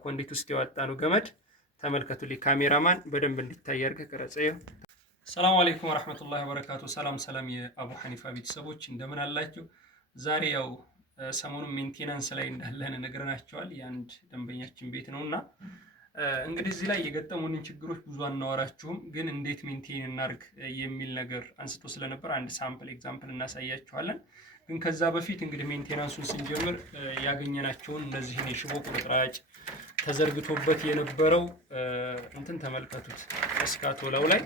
ኮንዲት ውስጥ ያወጣነው ገመድ ተመልከቱልኝ። ካሜራማን በደንብ እንዲታይ አድርገህ ቀረጸው። ሰላም አለይኩም ወራህመቱላሂ ወበረካቱ። ሰላም የአቡ ሐኒፋ ቤተሰቦች እንደምን አላችሁ? ዛሬ ያው ሰሞኑን ሜንቴናንስ ላይ እንዳለን ነግረናቸዋል። የአንድ ደንበኛችን ቤት ነውና እንግዲህ እዚህ ላይ የገጠሙንን ችግሮች ብዙ አናወራችሁም፣ ግን እንዴት ሜንቴን እናርግ የሚል ነገር አንስቶ ስለነበር አንድ ሳምፕል ኤግዛምፕል እናሳያችኋለን። ግን ከዛ በፊት እንግዲህ ሜንቴናንሱን ስንጀምር ያገኘናቸውን እነዚህን የሽቦ ቁርጥራጭ ተዘርግቶበት የነበረው እንትን ተመልከቱት። እስካቶላው ላይ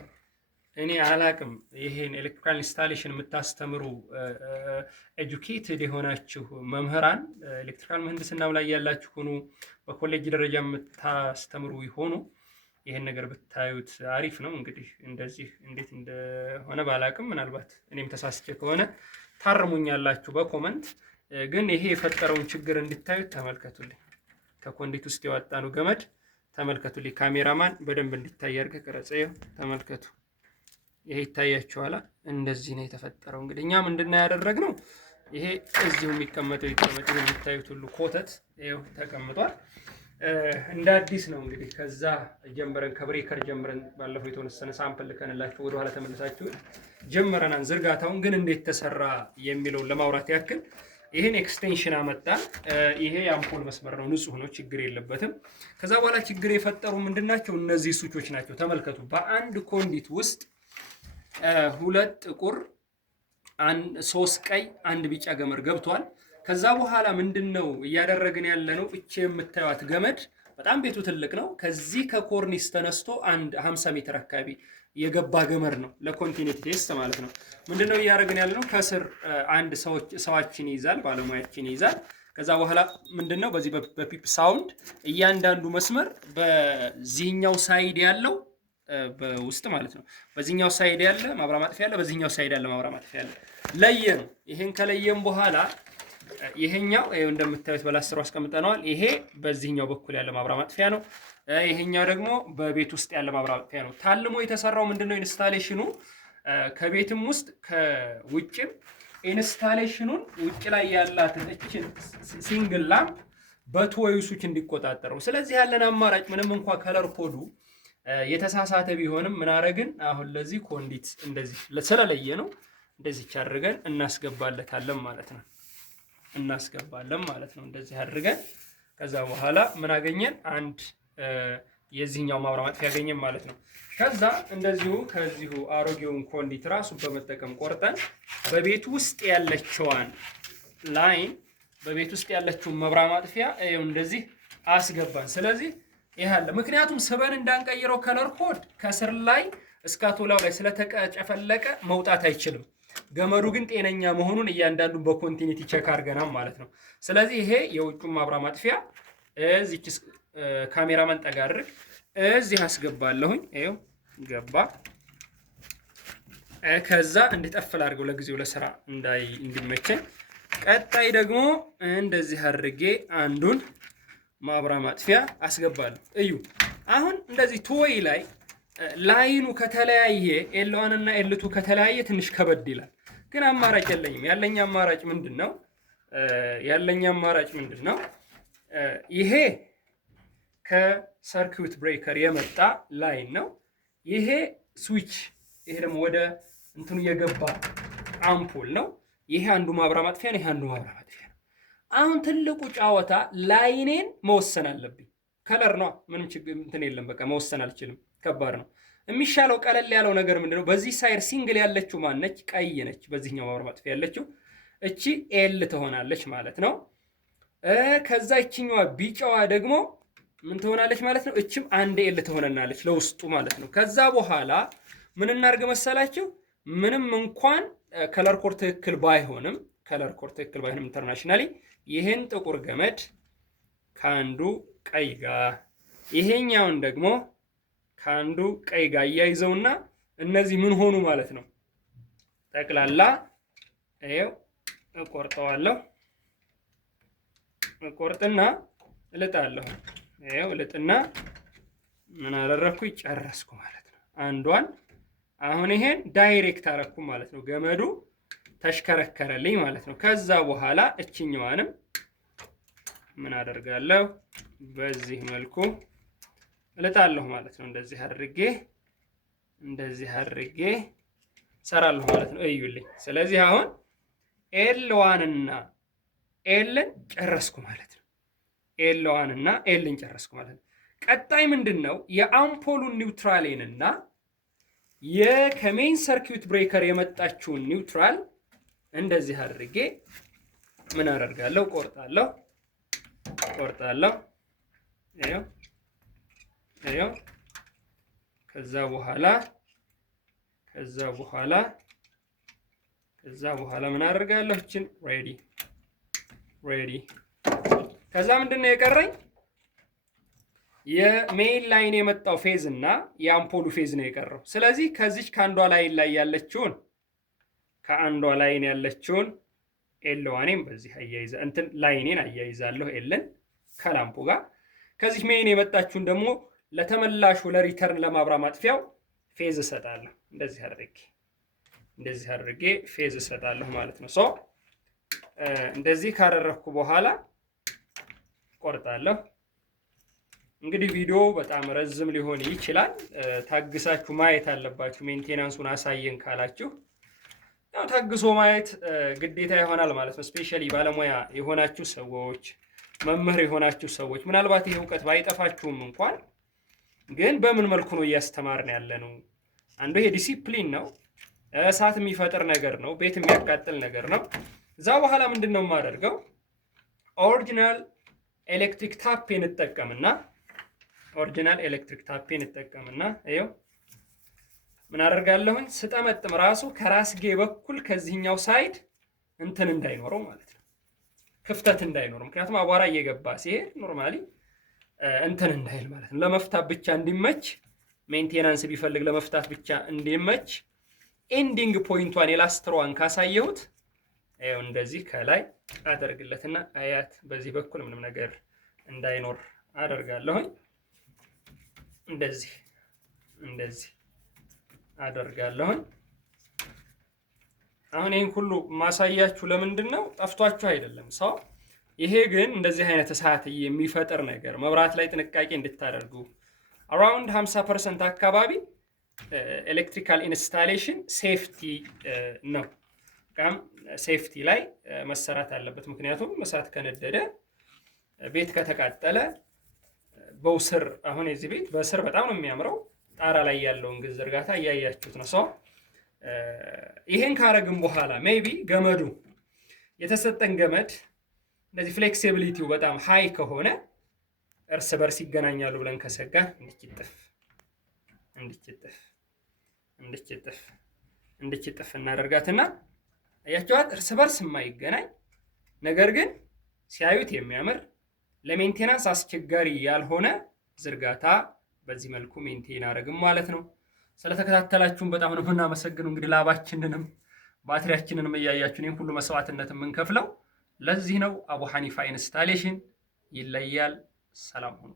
እኔ አላቅም። ይሄን ኤሌክትሪካል ኢንስታሌሽን የምታስተምሩ ኤጁኬትድ የሆናችሁ መምህራን ኤሌክትሪካል ምህንድስናም ላይ ያላችሁ ሆኑ በኮሌጅ ደረጃ የምታስተምሩ ይሆኑ ይሄን ነገር ብታዩት አሪፍ ነው። እንግዲህ እንደዚህ እንዴት እንደሆነ ባላቅም ምናልባት እኔም ተሳስቼ ከሆነ ታርሙኛላችሁ በኮመንት። ግን ይሄ የፈጠረውን ችግር እንድታዩት ተመልከቱልኝ። ከኮንዲት ውስጥ ያወጣነው ገመድ ተመልከቱልኝ። ካሜራማን በደንብ እንዲታይ አድርገህ ቀረጸው። ተመልከቱ። ይሄ ይታያችኋል። እንደዚህ ነው የተፈጠረው። እንግዲህ እኛ ምንድነው ያደረግነው? ይሄ እዚሁ የሚቀመጠው የምታዩት ሁሉ ኮተት ይሄው ተቀምጧል። እንደ አዲስ ነው እንግዲህ ከዛ ጀምረን ከብሬከር ጀምረን ባለፈው የተወሰነ ሳምፕል ልከንላችሁ ወደ ኋላ ተመልሳችሁ ጀምረናን ዝርጋታውን ግን እንዴት ተሰራ የሚለውን ለማውራት ያክል ይሄን ኤክስቴንሽን አመጣን። ይሄ የአምፖል መስመር ነው፣ ንጹህ ነው፣ ችግር የለበትም። ከዛ በኋላ ችግር የፈጠሩ ምንድናቸው? እነዚህ ስዊቾች ናቸው። ተመልከቱ። በአንድ ኮንዲት ውስጥ ሁለት ጥቁር፣ ሶስት ቀይ፣ አንድ ቢጫ ገመድ ገብቷል። ከዛ በኋላ ምንድነው እያደረግን ያለነው? እቺ የምታዩት ገመድ በጣም ቤቱ ትልቅ ነው። ከዚህ ከኮርኒስ ተነስቶ አንድ 50 ሜትር አካባቢ የገባ ገመድ ነው፣ ለኮንቲኒቲ ቴስት ማለት ነው። ምንድነው እያደረግን ያለነው? ከስር አንድ ሰዋችን ይይዛል፣ ባለሙያችን ይይዛል። ከዛ በኋላ ምንድነው በዚህ በፒፕ ሳውንድ እያንዳንዱ መስመር በዚህኛው ሳይድ ያለው በውስጥ ማለት ነው፣ በዚህኛው ሳይድ ያለ ማብራ ማጥፊያ ያለ፣ በዚህኛው ሳይድ ያለ ማብራ ማጥፊያ ያለ ለየን። ይሄን ከለየን በኋላ ይሄኛው እንደምታዩት በላስተሩ አስቀምጠነዋል። ይሄ በዚህኛው በኩል ያለ ማብራ ማጥፊያ ነው። ይሄኛው ደግሞ በቤት ውስጥ ያለ ማብራ ማጥፊያ ነው። ታልሞ የተሰራው ምንድነው ኢንስታሌሽኑ ከቤትም ውስጥ ከውጭም ኢንስታሌሽኑን ውጭ ላይ ያላትን እችን ሲንግል ላምፕ በትወዩ ስዊች እንዲቆጣጠረው። ስለዚህ ያለን አማራጭ ምንም እንኳን ከለር ኮዱ የተሳሳተ ቢሆንም ምን አረግን? አሁን ለዚህ ኮንዲት እንደዚህ ስለለየ ነው እንደዚህ አድርገን እናስገባለን ማለት ነው። እንደዚህ አድርገን ከዛ በኋላ ምን አገኘን? አንድ የዚህኛው ማብራ ማጥፊያ ያገኘን ማለት ነው። ከዛ እንደዚሁ ከዚሁ አሮጌውን ኮንዲት ራሱ በመጠቀም ቆርጠን በቤት ውስጥ ያለችዋን ላይን በቤት ውስጥ ያለችውን መብራ ማጥፊያ እንደዚህ አስገባን። ስለዚህ ይሄ አለ። ምክንያቱም ስበን እንዳንቀይረው ከለር ኮድ ከስር ላይ እስካቶላው ላይ ስለተጨፈለቀ መውጣት አይችልም። ገመዱ ግን ጤነኛ መሆኑን እያንዳንዱን በኮንቲኒቲ ቼክ አድርገናል ማለት ነው። ስለዚህ ይሄ የውጭው ማብራ ማጥፊያ እዚች ካሜራማን ጠጋ አድርግ፣ እዚህ አስገባለሁኝ። ይሄው ገባ። ከዛ እንድጠፍል አድርገው ለጊዜው ለስራ እንዲመቸኝ። ቀጣይ ደግሞ እንደዚህ አድርጌ አንዱን ማብራ ማጥፊያ አስገባለሁ። እዩ አሁን እንደዚህ ቶይ ላይ ላይኑ ከተለያየ ኤል1 እና ኤል2 ከተለያየ ትንሽ ከበድ ይላል። ግን አማራጭ የለኝም። ያለኝ አማራጭ ምንድነው? ይሄ ከሰርኪዩት ብሬከር የመጣ ላይን ነው። ይሄ ስዊች፣ ይሄ ደግሞ ወደ እንትኑ የገባ አምፖል ነው። ይሄ አንዱ ማብራ ማጥፊያ ነው። ይሄ አንዱ ማብራ ማጥፊያ ነው። አሁን ትልቁ ጫወታ ላይኔን መወሰን አለብኝ። ከለር ነው፣ ምንም ችግር እንትን የለም። በቃ መወሰን አልችልም፣ ከባድ ነው። የሚሻለው ቀለል ያለው ነገር ምንድነው? በዚህ ሳይድ ሲንግል ያለችው ማነች? ቀይ ነች። በዚህኛው ማብራ ማጥፊያ ያለችው እቺ ኤል ትሆናለች ማለት ነው። ከዛ እቺኛዋ ቢጫዋ ደግሞ ምን ትሆናለች ማለት ነው? እቺም አንድ ኤል ትሆነናለች ለውስጡ ማለት ነው። ከዛ በኋላ ምን እናርግ መሰላችሁ? ምንም እንኳን ከለር ኮድ ትክክል ባይሆንም ኢንተርናሽናሊ ይሄን ጥቁር ገመድ ከአንዱ ቀይ ጋር ይሄኛውን ደግሞ ከአንዱ ቀይ ጋር እያይዘውና እነዚህ ምን ሆኑ ማለት ነው? ጠቅላላ ይሄው እቆርጠዋለሁ። እቆርጥና እልጣለሁ። ይሄው እልጥና ምን አደረኩኝ? ጨረስኩ ማለት ነው። አንዷን አሁን ይሄን ዳይሬክት አረኩ ማለት ነው። ገመዱ ተሽከረከረልኝ ማለት ነው። ከዛ በኋላ እችኛዋንም ምን አደርጋለሁ? በዚህ መልኩ እልጣለሁ ማለት ነው። እንደዚህ አድርጌ ሰራለሁ ማለት ነው። እዩልኝ። ስለዚህ አሁን ኤል1 እና ኤልን ጨረስኩ ማለት ነው። ኤል1 እና ኤልን ጨረስኩ ማለት ነው። ቀጣይ ምንድነው? የአምፖሉን ኒውትራሌንና ከሜን ሰርኪዩት ብሬከር የመጣችውን ኒውትራል እንደዚህ አድርጌ ምን አደርጋለሁ? ቆርጣለሁ። ይኸው ከዛ በኋላ ምን አደርጋለሁ? እችን ሬዲ። ከዛ ምንድነው የቀረኝ? የሜን ላይን የመጣው ፌዝ እና የአምፖሉ ፌዝ ነው የቀረው። ስለዚህ ከዚች ከአንዷ ላይን ያለችውን ኤል1ን በዚህ ላይኔን አያይዛለሁ ኤልን ከላምፑ ጋር። ከዚህ ሜን የመጣችውን ደግሞ ለተመላሹ ለሪተርን ለማብራ ማጥፊያው ፌዝ እሰጣለሁ። እንደዚህ አድርጌ ፌዝ እሰጣለሁ ማለት ነው። እንደዚህ ካደረኩ በኋላ ቆርጣለሁ። እንግዲህ ቪዲዮ በጣም ረዝም ሊሆን ይችላል። ታግሳችሁ ማየት አለባችሁ። ሜንቴናንሱን አሳየን ካላችሁ ያው ታግሶ ማየት ግዴታ ይሆናል ማለት ነው። ስፔሻሊ ባለሙያ የሆናችሁ ሰዎች፣ መምህር የሆናችሁ ሰዎች ምናልባት ይሄ እውቀት ባይጠፋችሁም እንኳን ግን በምን መልኩ ነው እያስተማርን ያለ ነው? አንዱ ይሄ ዲሲፕሊን ነው። እሳት የሚፈጥር ነገር ነው። ቤት የሚያቃጥል ነገር ነው። እዛ በኋላ ምንድን ነው የማደርገው? ኦሪጂናል ኤሌክትሪክ ታፔን እጠቀምና ይኸው ምን አደርጋለሁኝ? ስጠመጥም ራሱ ከራስጌ በኩል ከዚህኛው ሳይድ እንትን እንዳይኖረው ማለት ነው፣ ክፍተት እንዳይኖረው። ምክንያቱም አቧራ እየገባ ሲሄድ ኖርማሊ እንትን እንዳይል ማለት ነው። ለመፍታት ብቻ እንዲመች፣ ሜንቴናንስ ቢፈልግ ለመፍታት ብቻ እንዲመች ኤንዲንግ ፖይንቷን የላስትሯን ካሳየሁት ይኸው እንደዚህ ከላይ አደርግለትና አያት በዚህ በኩል ምንም ነገር እንዳይኖር አደርጋለሁኝ። እንደዚህ አደርጋለሁኝ። አሁን ይህን ሁሉ ማሳያችሁ ለምንድን ነው? ጠፍቷችሁ አይደለም ሰው። ይሄ ግን እንደዚህ አይነት እሳት የሚፈጥር ነገር መብራት ላይ ጥንቃቄ እንድታደርጉ አራውንድ 50% አካባቢ ኤሌክትሪካል ኢንስታሌሽን ሴፍቲ ነው። በጣም ሴፍቲ ላይ መሰራት አለበት። ምክንያቱም እሳት ከነደደ ቤት ከተቃጠለ በውስር አሁን የዚህ ቤት በስር በጣም ነው የሚያምረው። ጣራ ላይ ያለውን ግን ዝርጋታ እያያችሁት ነው። ሰው ይሄን ካረግን በኋላ ሜይቢ ገመዱ የተሰጠን ገመድ እንደዚህ ፍሌክሲቢሊቲው በጣም ሃይ ከሆነ እርስ በርስ ይገናኛሉ ብለን ከሰጋን እንድችጥፍ እናደርጋትና አያችኋት፣ እርስ በርስ የማይገናኝ ነገር ግን ሲያዩት የሚያምር ለሜንቴናንስ አስቸጋሪ ያልሆነ ዝርጋታ በዚህ መልኩ ሜንቴን አደረግም ማለት ነው። ስለተከታተላችሁን በጣም ነው የምናመሰግነው። እንግዲህ ላባችንንም ባትሪያችንንም እያያችሁን ይህን ሁሉ መስዋዕትነት የምንከፍለው ለዚህ ነው። አቡ ሐኒፋ ኢንስታሌሽን ይለያል። ሰላም ሁኑ።